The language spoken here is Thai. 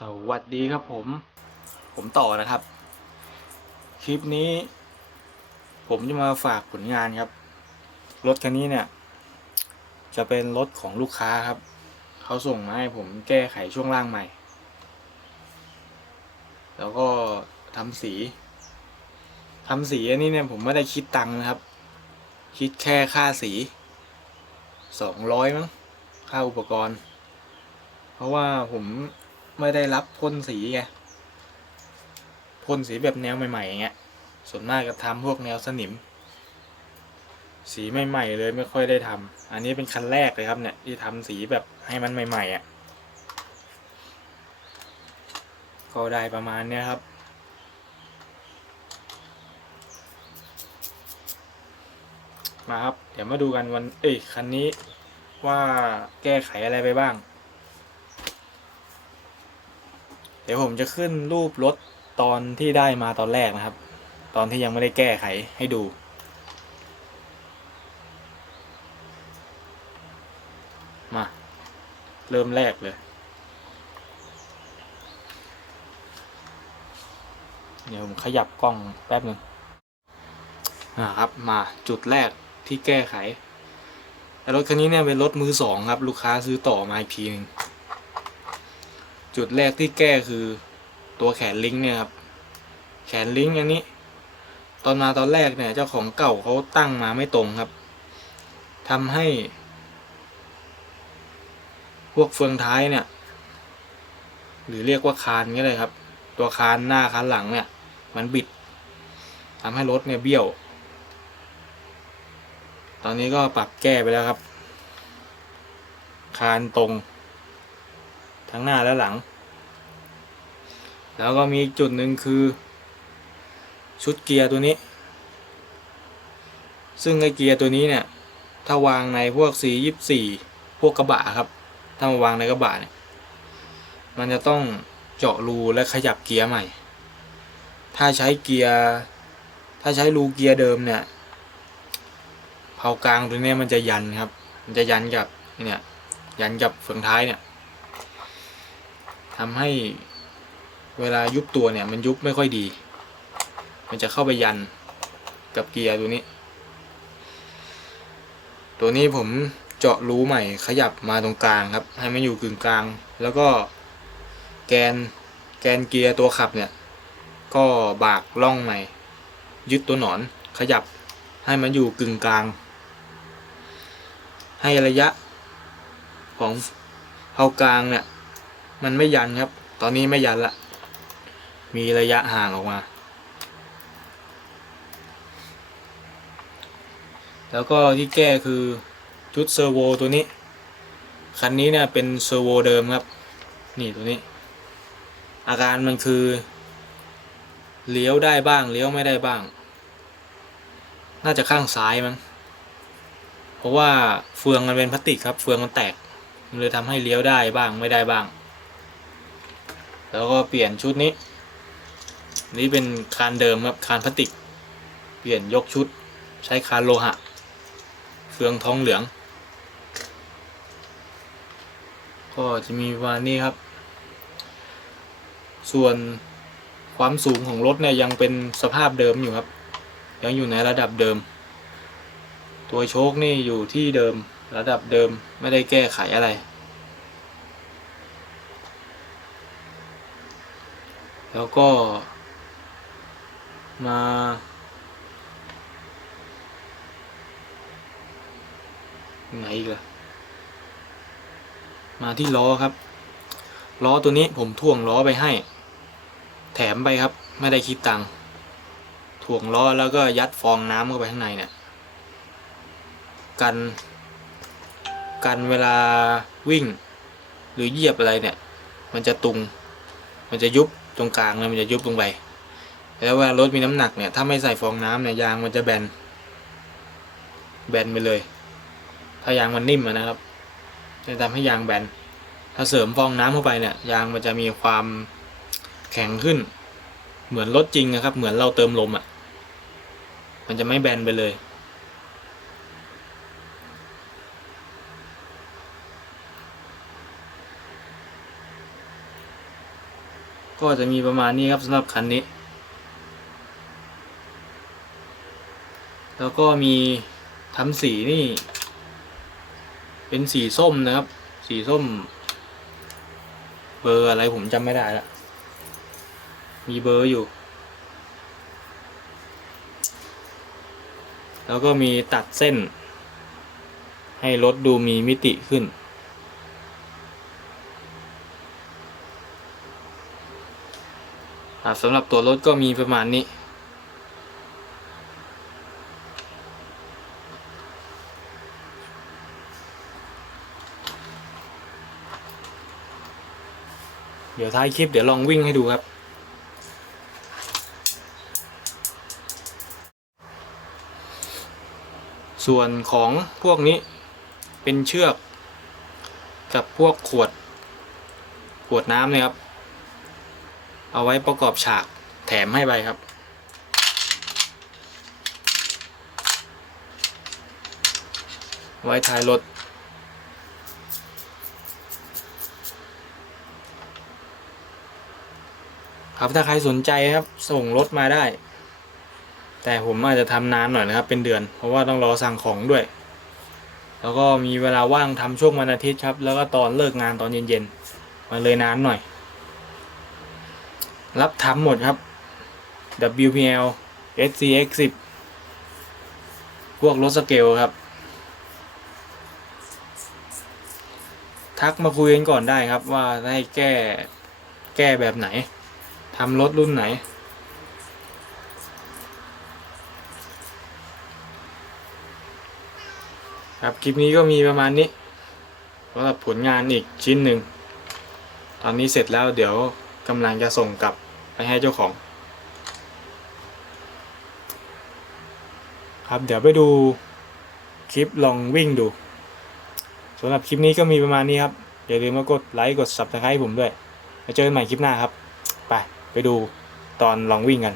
สวัสดีครับผม ผมต่อนะครับ คลิปนี้ ผมจะมาฝากผลงานครับ รถคันนี้เนี่ย จะเป็นรถของลูกค้าครับ เขาส่งมาให้ผมแก้ไขช่วงล่างใหม่ แล้วก็ทำสีทำสีอันนี้เนี่ยผมไม่ได้คิดตังค์นะครับ คิดแค่ค่าสีสองร้อยมั้งค่าอุปกรณ์ เพราะว่าผม ไม่ได้รับพ่นสีไงพ่นสีแบบแนวใหม่ๆอย่างเงี้ยส่วนมากจะทำพวกแนวสนิม สีใหม่ๆเลยไม่ค่อยได้ทำอันนี้เป็นคันแรกเลยครับเนี่ยที่ทำสีแบบให้มันใหม่ๆอะ่ะก็ได้ประมาณเนี้ยครับ มาครับ เดี๋ยวมาดูกันวัน เอ้ยคันนี้ว่าแก้ไขอะไรไปบ้าง เดี๋ยวผมจะขึ้นรูปรถตอนที่ได้มาตอนแรกนะครับ ตอนที่ยังไม่ได้แก้ไขให้ดู มา เริ่มแรกเลย เดี๋ยวผมขยับกล้องแป๊บหนึ่งนะครับ มาจุดแรกที่แก้ไขแต่รถคันนี้เนี่ยเป็นรถมือสองครับ ลูกค้าซื้อต่อมาอีกทีหนึง จุดแรกที่แก้คือตัวแขนลิงก์เนี่ยครับ แขนลิงก์อันนี้ ตอนมาตอนแรกเนี่ย เจ้าของเก่าเขาตั้งมาไม่ตรงครับทำให้ พวกเฟืองท้ายเนี่ย หรือเรียกว่าคานก็เลยครับ ตัวคานหน้าคานหลังเนี่ย มันบิดทำให้รถเนี่ยเบี้ยว ตอนนี้ก็ปรับแก้ไปแล้วครับ คานตรง ทั้งหน้าและหลัง แล้วก็มีจุดหนึ่งคือ ชุดเกียร์ตัวนี้ ซึ่งไอเกียร์ตัวนี้เนี่ย ถ้าวางในพวก C24 พวกกระบะครับ ถ้ามาวางในกระบะเนี่ย มันจะต้องเจาะรูและขยับเกียร์ใหม่ ถ้าใช้เกียร์ ถ้าใช้รูเกียร์เดิมเนี่ย เผากลางตัวนี้มันจะยันครับ มันจะยันกับเนี่ย ยันกับเฟืองท้ายเนี่ย ทำให้เวลายุบตัวเนี่ยมันยุบไม่ค่อยดี มันจะเข้าไปยันกับเกียร์ตัวนี้ ตัวนี้ผมเจาะรูใหม่ขยับมาตรงกลางครับ ให้มันอยู่กึ่งกลาง แล้วก็แกนแกนเกียร์ตัวขับเนี่ย ก็บากล่องใหม่ ยึดตัวหนอนขยับให้มันอยู่กึ่งกลาง ให้ระยะของเผากลางเนี่ย มันไม่ยันครับ ตอนนี้ไม่ยันละ มีระยะห่างออกมา แล้วก็ที่แก้คือชุดเซอร์โวตัวนี้ คันนี้เนี่ยเป็นเซอร์โวเดิมครับ นี่ตัวนี้ อาการมันคือ เลี้ยวได้บ้าง เลี้ยวไม่ได้บ้าง น่าจะข้างซ้ายมั้ง เพราะว่าเฟืองมันเป็นพลาสติกครับ เฟืองมันแตก มันเลยทำให้เลี้ยวได้บ้างไม่ได้บ้าง แล้วก็เปลี่ยนชุดนี้ นี่เป็นคานเดิมครับคานพลาสติก เปลี่ยนยกชุด ใช้คานโลหะ เฟืองทองเหลือง ก็จะมีประมาณนี้ครับ ส่วนความสูงของรถเนี่ยยังเป็นสภาพเดิมอยู่ครับ ยังอยู่ในระดับเดิม ตัวโชคนี่อยู่ที่เดิมระดับเดิมไม่ได้แก้ไขอะไร แล้วก็มา ไหนอีกล่ะมาที่ล้อครับ ล้อตัวนี้ผมถ่วงล้อไปให้ แถมไปครับ ไม่ได้คิดตังค์ถ่วงล้อแล้วก็ยัดฟองน้ำเข้าไปข้างในเนี่ย กัน กันเวลาวิ่ง หรือเหยียบอะไรเนี่ย มันจะตุง มันจะยุบ ตรงกลางแล้วมันจะยุบลงไป แล้วเวลารถมีน้ำหนักเนี่ย ถ้าไม่ใส่ฟองน้ำเนี่ยยางมันจะแบน แบนไปเลย ถ้ายางมันนิ่มนะครับ จะทำให้ยางแบน ถ้าเสริมฟองน้ำเข้าไปเนี่ย ยางมันจะมีความแข็งขึ้น เหมือนรถจริงนะครับ เหมือนเราเติมลมอะ่ะ มันจะไม่แบนไปเลย ก็จะมีประมาณนี้ครับสำหรับคันนี้ แล้วก็มีทำสีนี่ เป็นสีส้มนะครับ สีส้ม เบอร์อะไรผมจำไม่ได้ละมีเบอร์อยู่ แล้วก็มีตัดเส้น ให้รถดูมีมิติขึ้น ครับสำหรับตัวรถก็มีประมาณนี้ เดี๋ยวท้ายคลิปเดี๋ยวลองวิ่งให้ดูครับส่วนของพวกนี้เป็นเชือก กับพวกขวด ขวดน้ำเลยครับ เอาไว้ประกอบฉากแถมให้ไปครับไว้ท้ายรถ ครับถ้าใครสนใจครับ ส่งรถมาได้ แต่ผมอาจจะทำนานหน่อยนะครับ เป็นเดือน เพราะว่าต้องรอสั่งของด้วย แล้วก็มีเวลาว่างทำช่วงวันอาทิตย์ครับ แล้วก็ตอนเลิกงานตอนเย็นๆมาเลยนานหน่อย รับทำหมดครับ WPL SCX10 พวกรถสเกลครับ ทักมาคุยกันก่อนได้ครับว่าให้แก้แก้แบบไหนทำรถรุ่นไหนครับคลิปนี้ก็มีประมาณนี้สำหรับผลงานอีกชิ้นหนึ่ง ตอนนี้เสร็จแล้วเดี๋ยว กำลังจะส่งกลับไปให้เจ้าของ ครับเดี๋ยวไปดูคลิปลองวิ่งดูสำหรับคลิปนี้ก็มีประมาณนี้ครับ อย่าลืมมากดไลค์กด subscribe ผมด้วยแล้วเจอกันใหม่คลิปหน้าครับ ไปไปดูตอนลองวิ่งกัน